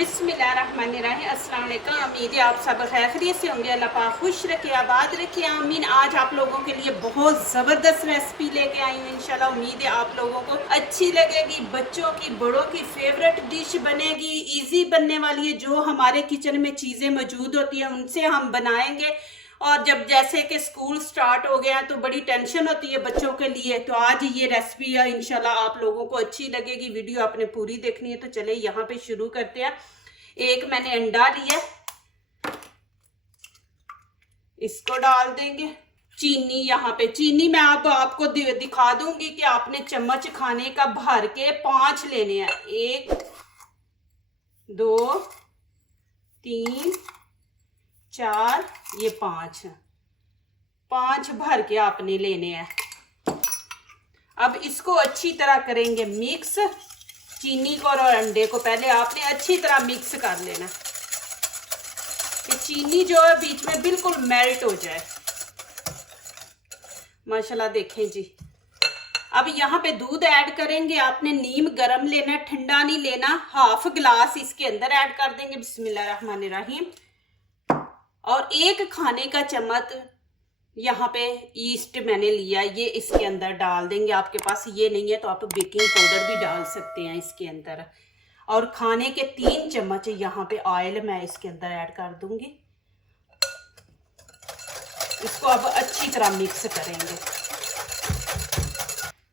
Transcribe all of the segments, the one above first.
बिस्मिल्लाहिर्रहमानिर्रहीम। अस्सलाम वालेकुम। उम्मीद है आप सब खैरियत से होंगे। अल्लाह पाक खुश रखे, आबाद रखे, आमीन। आज आप लोगों के लिए बहुत ज़बरदस्त रेसिपी लेके आई हूँ। इंशाल्लाह उम्मीद है आप लोगों को अच्छी लगेगी। बच्चों की बड़ों की फेवरेट डिश बनेगी, इजी बनने वाली है। जो हमारे किचन में चीज़ें मौजूद होती हैं उनसे हम बनाएंगे। और जब जैसे कि स्कूल स्टार्ट हो गया तो बड़ी टेंशन होती है बच्चों के लिए, तो आज ये रेसिपी है, इंशाल्लाह आप लोगों को अच्छी लगेगी। वीडियो आपने पूरी देखनी है। तो चले यहाँ पे शुरू करते हैं। एक मैंने अंडा लिया, इसको डाल देंगे। चीनी, यहाँ पे चीनी मैं आपको दिखा दूंगी कि आपने चम्मच खाने का भर के 5 लेने हैं। 1 2 3 4, ये 5 भर के आपने लेने हैं। अब इसको अच्छी तरह करेंगे मिक्स। चीनी को और अंडे को पहले आपने अच्छी तरह मिक्स कर लेना कि चीनी जो है बीच में बिल्कुल मेल्ट हो जाए। माशाल्लाह देखें जी। अब यहाँ पे दूध ऐड करेंगे। आपने नीम गरम लेना, ठंडा नहीं लेना। हाफ गिलास इसके अंदर ऐड कर देंगे। बिस्मिल्लाहिर्रहमानिर्रहीम। और 1 खाने का चम्मच यहाँ पे ईस्ट मैंने लिया, ये इसके अंदर डाल देंगे। आपके पास ये नहीं है तो आप बेकिंग पाउडर भी डाल सकते हैं इसके अंदर। और खाने के 3 चम्मच यहाँ पे ऑयल मैं इसके अंदर ऐड कर दूंगी। इसको अब अच्छी तरह मिक्स करेंगे।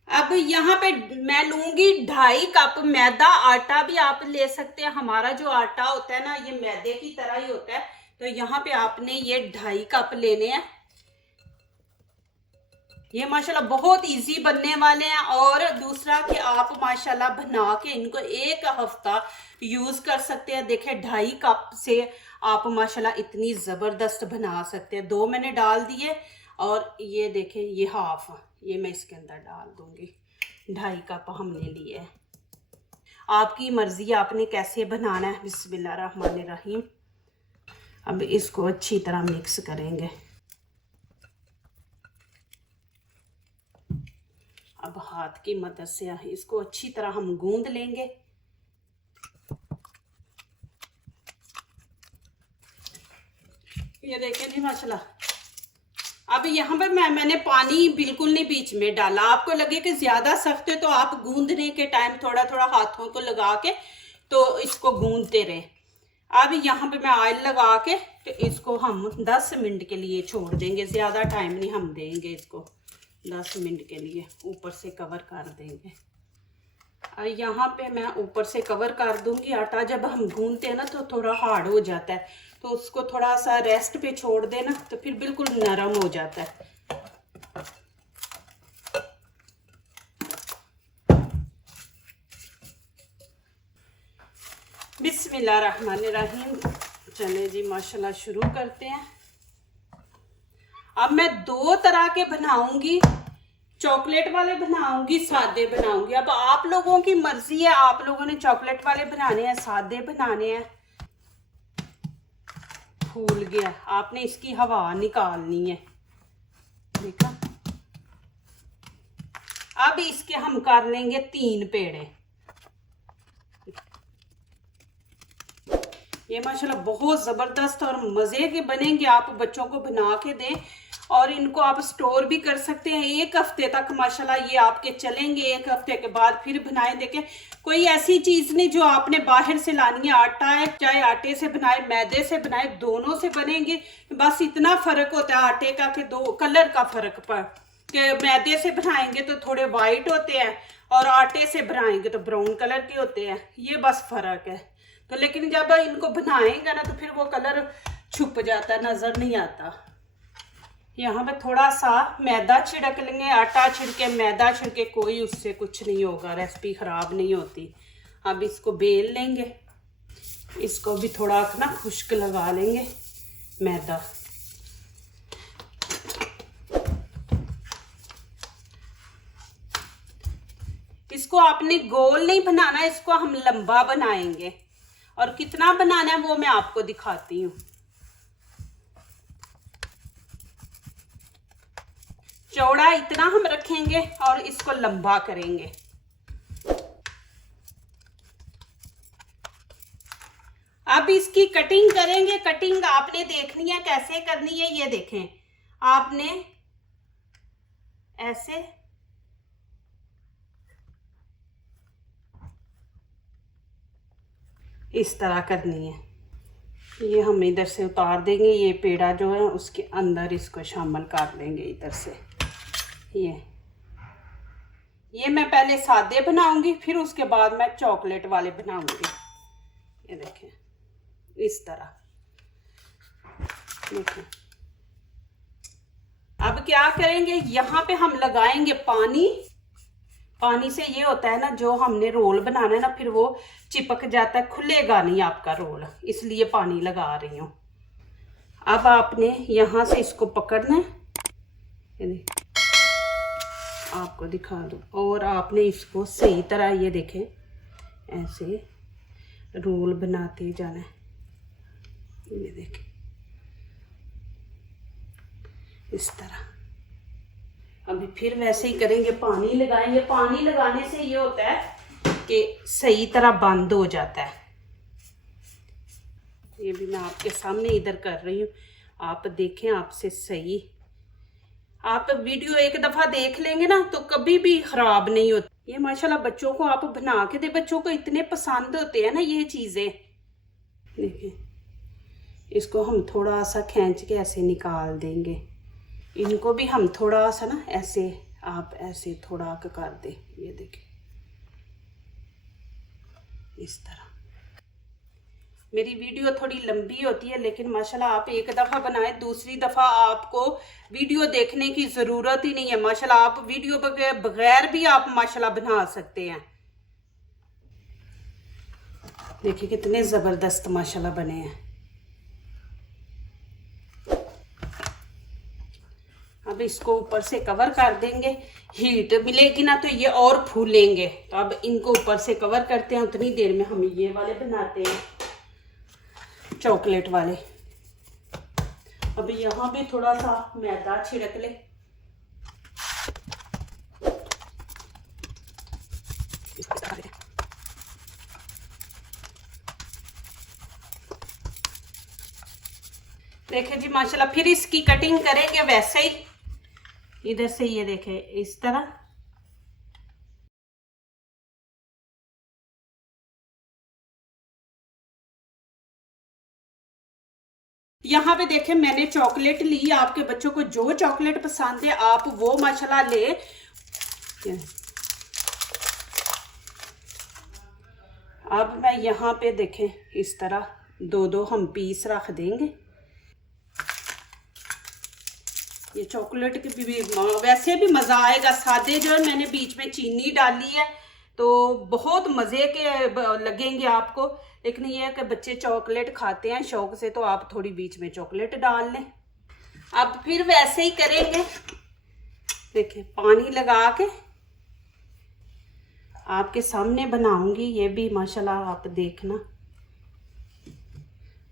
अब यहाँ पे मैं लूंगी 2.5 कप मैदा। आटा भी आप ले सकते हैं। हमारा जो आटा होता है ना, ये मैदे की तरह ही होता है। तो यहाँ पे आपने ये 2.5 कप लेने हैं। ये माशाल्लाह बहुत इजी बनने वाले हैं। और दूसरा कि आप माशाल्लाह बना के इनको 1 हफ्ता यूज कर सकते हैं। देखें 2.5 कप से आप माशाल्लाह इतनी जबरदस्त बना सकते हैं। 2 मैंने डाल दिए और ये देखें ये हाफ, ये मैं इसके अंदर डाल दूंगी। 2.5 कप हमने लिए। आपकी मर्जी, आपने कैसे बनाना है। बिस्मिल्लाहिर्रहमानिर्रहीम। अब इसको अच्छी तरह मिक्स करेंगे। अब हाथ की मदद से इसको अच्छी तरह हम गूंद लेंगे। ये देखें जी माशाल्लाह। अब यहाँ पे मैंने पानी बिल्कुल नहीं बीच में डाला। आपको लगे कि ज्यादा सख्त है तो आप गूंदने के टाइम थोड़ा थोड़ा हाथों को लगा के तो इसको गूंदते रहे। अब यहाँ पे मैं ऑयल लगा के तो इसको हम 10 मिनट के लिए छोड़ देंगे। ज्यादा टाइम नहीं हम देंगे इसको। 10 मिनट के लिए ऊपर से कवर कर देंगे। और यहाँ पे मैं ऊपर से कवर कर दूंगी। आटा जब हम गूंदते हैं ना तो थोड़ा हार्ड हो जाता है, तो उसको थोड़ा सा रेस्ट पे छोड़ देना तो फिर बिल्कुल नरम हो जाता है। बिस्मिल्लाहिर्रहमानिर्रहीम। चले जी माशाल्लाह शुरू करते हैं। अब मैं 2 तरह के बनाऊंगी, चॉकलेट वाले बनाऊंगी, सादे बनाऊंगी। अब आप लोगों की मर्जी है, आप लोगों ने चॉकलेट वाले बनाने हैं, सादे बनाने हैं। फूल गया, आपने इसकी हवा निकालनी है। देखा। अब इसके हम कर लेंगे 3 पेड़े। ये माशाल्लाह बहुत ज़बरदस्त और मज़े के बनेंगे। आप बच्चों को बना के दें और इनको आप स्टोर भी कर सकते हैं 1 हफ्ते तक। माशाल्लाह ये आपके चलेंगे। 1 हफ्ते के बाद फिर बनाए। देखें कोई ऐसी चीज़ नहीं जो आपने बाहर से लानी है। आटा है, चाहे आटे से बनाए मैदे से बनाए, दोनों से बनेंगे। बस इतना फ़र्क होता है आटे का कि 2 कलर का फ़र्क पर कि मैदे से बनाएंगे तो थोड़े वाइट होते हैं और आटे से बनाएंगे तो ब्राउन कलर के होते हैं। ये बस फ़र्क है। तो लेकिन जब इनको बनाएंगे ना तो फिर वो कलर छुप जाता है, नज़र नहीं आता। यहाँ पे थोड़ा सा मैदा छिड़क लेंगे। आटा छिड़के मैदा छिड़के कोई उससे कुछ नहीं होगा, रेसिपी ख़राब नहीं होती। अब इसको बेल लेंगे। इसको भी थोड़ा ना खुश्क लगा लेंगे मैदा। इसको आपने गोल नहीं बनाना, इसको हम लंबा बनाएंगे। और कितना बनाना है वो मैं आपको दिखाती हूँ। चौड़ा इतना हम रखेंगे और इसको लंबा करेंगे। अब इसकी कटिंग करेंगे। कटिंग आपने देखनी है कैसे करनी है, ये देखें, आपने ऐसे इस तरह करनी है। ये हम इधर से उतार देंगे, ये पेड़ा जो है उसके अंदर इसको शामिल कर लेंगे इधर से। ये मैं पहले सादे बनाऊंगी, फिर उसके बाद मैं चॉकलेट वाले बनाऊंगी। ये देखें इस तरह। देखें अब क्या करेंगे, यहाँ पे हम लगाएंगे पानी। पानी से ये होता है ना, जो हमने रोल बनाना है ना, फिर वो चिपक जाता है, खुलेगा नहीं आपका रोल, इसलिए पानी लगा रही हूँ। अब आपने यहाँ से इसको पकड़ना है, आपको दिखा दूँ, और आपने इसको सही तरह, ये देखें, ऐसे रोल बनाते जाना है। ये देखें इस तरह। अभी फिर वैसे ही करेंगे, पानी लगाएंगे। पानी लगाने से ये होता है कि सही तरह बंद हो जाता है। ये भी मैं आपके सामने इधर कर रही हूँ, आप देखें, आपसे सही। आप वीडियो एक दफ़ा देख लेंगे ना तो कभी भी ख़राब नहीं होती। ये माशाल्लाह बच्चों को आप बना के दे, बच्चों को इतने पसंद होते हैं ना ये चीज़ें। देखिए इसको हम थोड़ा सा खींच के ऐसे निकाल देंगे। इनको भी हम थोड़ा सा ना ऐसे, आप ऐसे थोड़ा कर दे। ये देखें इस तरह। मेरी वीडियो थोड़ी लंबी होती है, लेकिन माशाल्लाह आप एक दफ़ा बनाएं, दूसरी दफ़ा आपको वीडियो देखने की ज़रूरत ही नहीं है। माशाल्लाह आप वीडियो बगैर भी आप माशाल्लाह बना सकते हैं। देखिए कितने ज़बरदस्त माशाल्लाह बने हैं। अब इसको ऊपर से कवर कर देंगे, हीट मिलेगी ना तो ये और फूलेंगे। तो अब इनको ऊपर से कवर करते हैं, उतनी देर में हम ये वाले बनाते हैं, चॉकलेट वाले। अब यहाँ भी थोड़ा सा मैदा छिड़क ले। देखें जी माशाल्लाह, फिर इसकी कटिंग करेंगे वैसे ही, इधर से ये देखें इस तरह। यहाँ पे देखें मैंने चॉकलेट ली। आपके बच्चों को जो चॉकलेट पसंद है आप वो माशाल्लाह ले। अब मैं यहाँ पे देखें इस तरह दो दो हम पीस रख देंगे। ये चॉकलेट के भी वैसे भी मज़ा आएगा। सादे जो है मैंने बीच में चीनी डाली है तो बहुत मज़े के लगेंगे आपको। लेकिन ये है कि बच्चे चॉकलेट खाते हैं शौक से, तो आप थोड़ी बीच में चॉकलेट डाल लें। अब फिर वैसे ही करेंगे। देखिए पानी लगा के आपके सामने बनाऊंगी, ये भी माशाल्लाह आप देखना।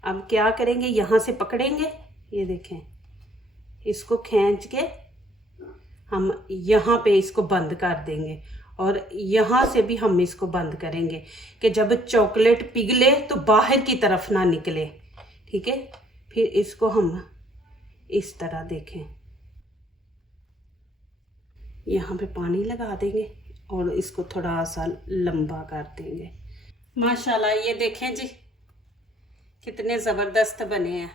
अब क्या करेंगे, यहाँ से पकड़ेंगे, ये देखें, इसको खींच के हम यहाँ पे इसको बंद कर देंगे, और यहाँ से भी हम इसको बंद करेंगे कि जब चॉकलेट पिघले तो बाहर की तरफ ना निकले। ठीक है, फिर इसको हम इस तरह देखें, यहाँ पे पानी लगा देंगे और इसको थोड़ा सा लंबा कर देंगे। माशाल्लाह ये देखें जी कितने ज़बरदस्त बने हैं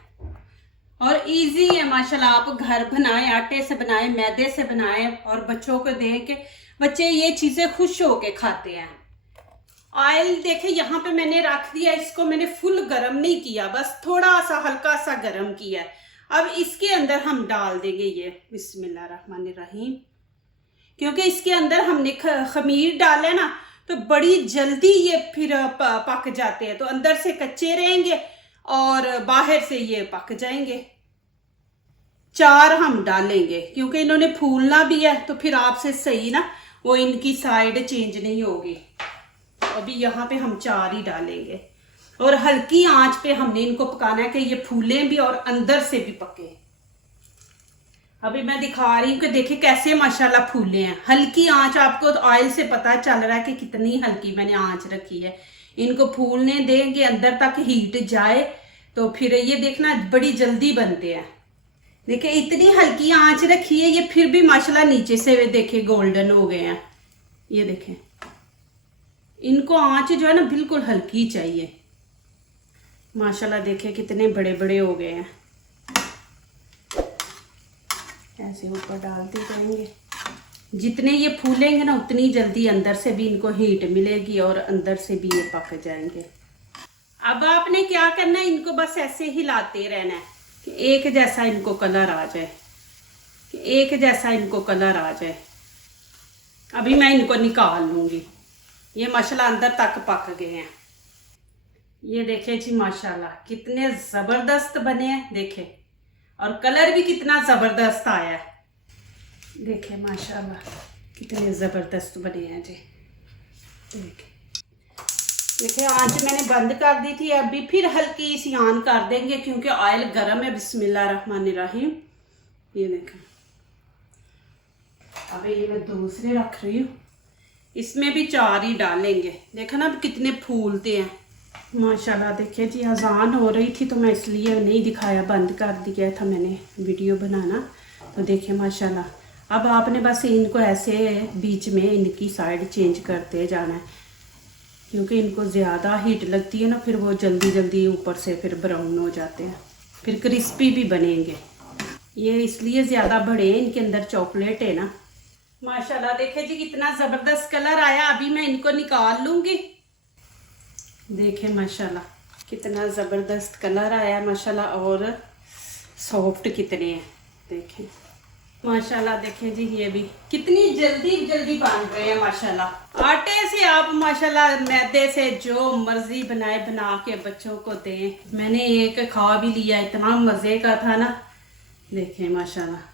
और इजी है माशाल्लाह। आप घर बनाएं, आटे से बनाएं, मैदे से बनाएं और बच्चों को दें कि बच्चे ये चीज़ें खुश होके खाते हैं। ऑयल देखें यहाँ पे मैंने रख दिया, इसको मैंने फुल गरम नहीं किया, बस थोड़ा सा हल्का सा गरम किया। अब इसके अंदर हम डाल देंगे ये बिस्मिल्लाहिर्रहमानिर्रहीम, क्योंकि इसके अंदर हमने खमीर डाले ना तो बड़ी जल्दी ये फिर पक जाते हैं, तो अंदर से कच्चे रहेंगे और बाहर से ये पक जाएंगे। 4 हम डालेंगे क्योंकि इन्होंने फूलना भी है, तो फिर आपसे सही ना वो इनकी साइड चेंज नहीं होगी। अभी यहाँ पे हम 4 ही डालेंगे और हल्की आंच पे हमने इनको पकाना है कि ये फूलें भी और अंदर से भी पके। अभी मैं दिखा रही हूँ कि देखिए कैसे माशाल्लाह फूले हैं। हल्की आंच, आपको ऑयल से पता चल रहा है कि कितनी हल्की मैंने आंच रखी है। इनको फूलने देंगे, अंदर तक हीट जाए तो फिर ये देखना बड़ी जल्दी बनते हैं। देखिए इतनी हल्की आंच रखी है, ये फिर भी माशाल्लाह नीचे से देखे गोल्डन हो गए हैं। ये देखें, इनको आंच जो है ना बिल्कुल हल्की चाहिए। माशाल्लाह देखें कितने बड़े बड़े हो गए हैं। ऐसे ऊपर डालते जाएंगे, जितने ये फूलेंगे ना उतनी जल्दी अंदर से भी इनको हीट मिलेगी और अंदर से भी ये पक जाएंगे। अब आपने क्या करना है, इनको बस ऐसे हिलाते रहना है कि एक जैसा इनको कलर आ जाए, कि एक जैसा इनको कलर आ जाए। अभी मैं इनको निकाल लूँगी। ये माशाल्लाह अंदर तक पक गए हैं। ये देखें जी माशाल्लाह कितने ज़बरदस्त बने हैं। देखें, और कलर भी कितना ज़बरदस्त आया है। देखें माशाल्लाह कितने ज़बरदस्त बने हैं जी। देखिए आंच मैंने बंद कर दी थी, अभी फिर हल्की सी आन कर देंगे क्योंकि ऑयल गर्म है। बिस्मिल्लाहिर्रहमानिर्रहीम। ये देखें, अभी ये मैं दूसरे रख रही हूँ, इसमें भी 4 ही डालेंगे। देखा ना अब कितने फूलते हैं माशाल्लाह। देखिए जी अजान हो रही थी तो मैं इसलिए नहीं दिखाया, बंद कर दिया था मैंने वीडियो बनाना। तो देखिए माशाल्लाह अब आपने बस इनको ऐसे बीच में इनकी साइड चेंज करते जाना है क्योंकि इनको ज़्यादा हीट लगती है ना, फिर वो जल्दी जल्दी ऊपर से फिर ब्राउन हो जाते हैं, फिर क्रिस्पी भी बनेंगे। ये इसलिए ज़्यादा बड़े हैं, इनके अंदर चॉकलेट है ना। माशाल्लाह देखिए जी कितना ज़बरदस्त कलर आया। अभी मैं इनको निकाल लूँगी। देखें माशाल्लाह कितना ज़बरदस्त कलर आया माशाल्लाह, और सॉफ्ट कितने हैं देखें माशाल्लाह। देखें जी ये भी कितनी जल्दी जल्दी बन रहे हैं माशाल्लाह। आटे से आप माशाल्लाह मैदे से जो मर्जी बनाए बना के बच्चों को दें। मैंने एक खा भी लिया, इतना मज़े का था ना। देखें माशाल्लाह।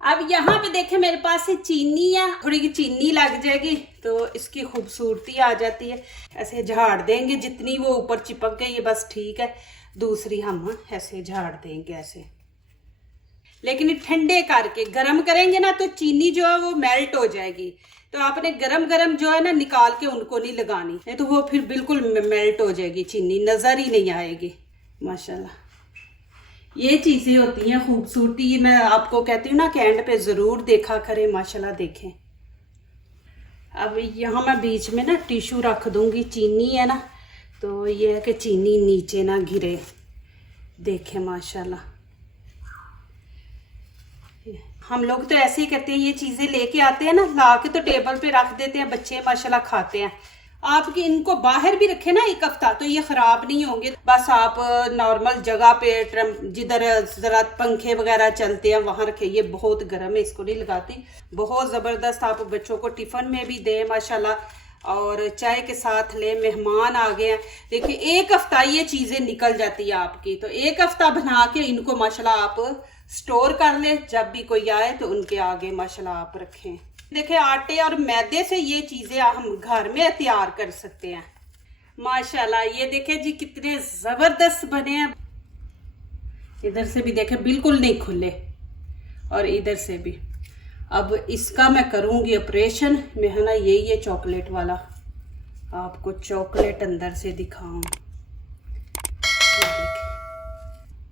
अब यहाँ पे देखें मेरे पास चीनी है, थोड़ी की चीनी लग जाएगी तो इसकी खूबसूरती आ जाती है। ऐसे झाड़ देंगे, जितनी वो ऊपर चिपक गई है बस ठीक है। दूसरी हम ऐसे झाड़ देंगे ऐसे, लेकिन ठंडे करके गरम करेंगे ना तो चीनी जो है वो मेल्ट हो जाएगी। तो आपने गरम गरम जो है ना निकाल के उनको नहीं लगानी, नहीं तो वो फिर बिल्कुल मेल्ट हो जाएगी, चीनी नज़र ही नहीं आएगी। माशाल्लाह ये चीज़ें होती हैं खूबसूरती। ये मैं आपको कहती हूँ ना कि एंड पे ज़रूर देखा करें माशाल्लाह। देखें अब यहाँ मैं बीच में ना टिश्यू रख दूँगी, चीनी है ना तो ये है कि चीनी नीचे ना गिरे। देखें माशाल्लाह हम लोग तो ऐसे ही करते हैं, ये चीज़ें लेके आते हैं ना, ला के तो टेबल पे रख देते हैं, बच्चे माशाल्लाह खाते हैं। आपकी इनको बाहर भी रखे ना 1 हफ्ता तो ये ख़राब नहीं होंगे। बस आप नॉर्मल जगह पे जिधर ज़रा पंखे वगैरह चलते हैं वहाँ रखे। ये बहुत गर्म है, इसको नहीं लगाती। बहुत ज़बरदस्त आप बच्चों को टिफ़िन में भी दें माशाल्लाह, और चाय के साथ ले। मेहमान आ गए हैं, देखिए 1 हफ्ता ये चीज़ें निकल जाती है आपकी। तो 1 हफ्ता बना के इनको माशाल्लाह आप स्टोर कर लें, जब भी कोई आए तो उनके आगे माशाल्लाह आप रखें। देखिए आटे और मैदे से ये चीज़ें हम घर में तैयार कर सकते हैं माशाल्लाह। ये देखें जी कितने ज़बरदस्त बने हैं। इधर से भी देखें बिल्कुल नहीं खुले, और इधर से भी। अब इसका मैं करूँगी ऑपरेशन में है ना, यही है चॉकलेट वाला। आपको चॉकलेट अंदर से दिखाऊँ।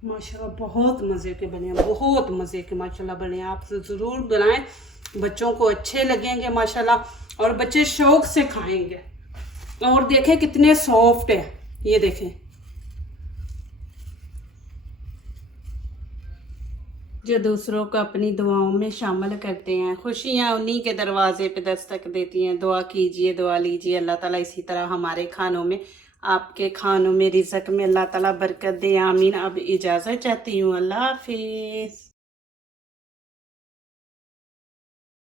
माशाल्लाह बहुत मज़े के बने हैं, बहुत मज़े के माशाल्लाह बने हैं। आप ज़रूर बनाएं, बच्चों को अच्छे लगेंगे माशाल्लाह, और बच्चे शौक़ से खाएंगे। और देखें कितने सॉफ्ट है, ये देखें। जो दूसरों को अपनी दुआओं में शामिल करते हैं, खुशियाँ उन्हीं के दरवाजे पे दस्तक देती हैं। दुआ कीजिए, दुआ लीजिए, अल्लाह ताला इसी तरह हमारे खानों में, आपके खानों में, रिज़्क़ में अल्लाह ताला बरकत दे। आमीन। अब इजाज़त चाहती हूँ, अल्लाह हाफिज़।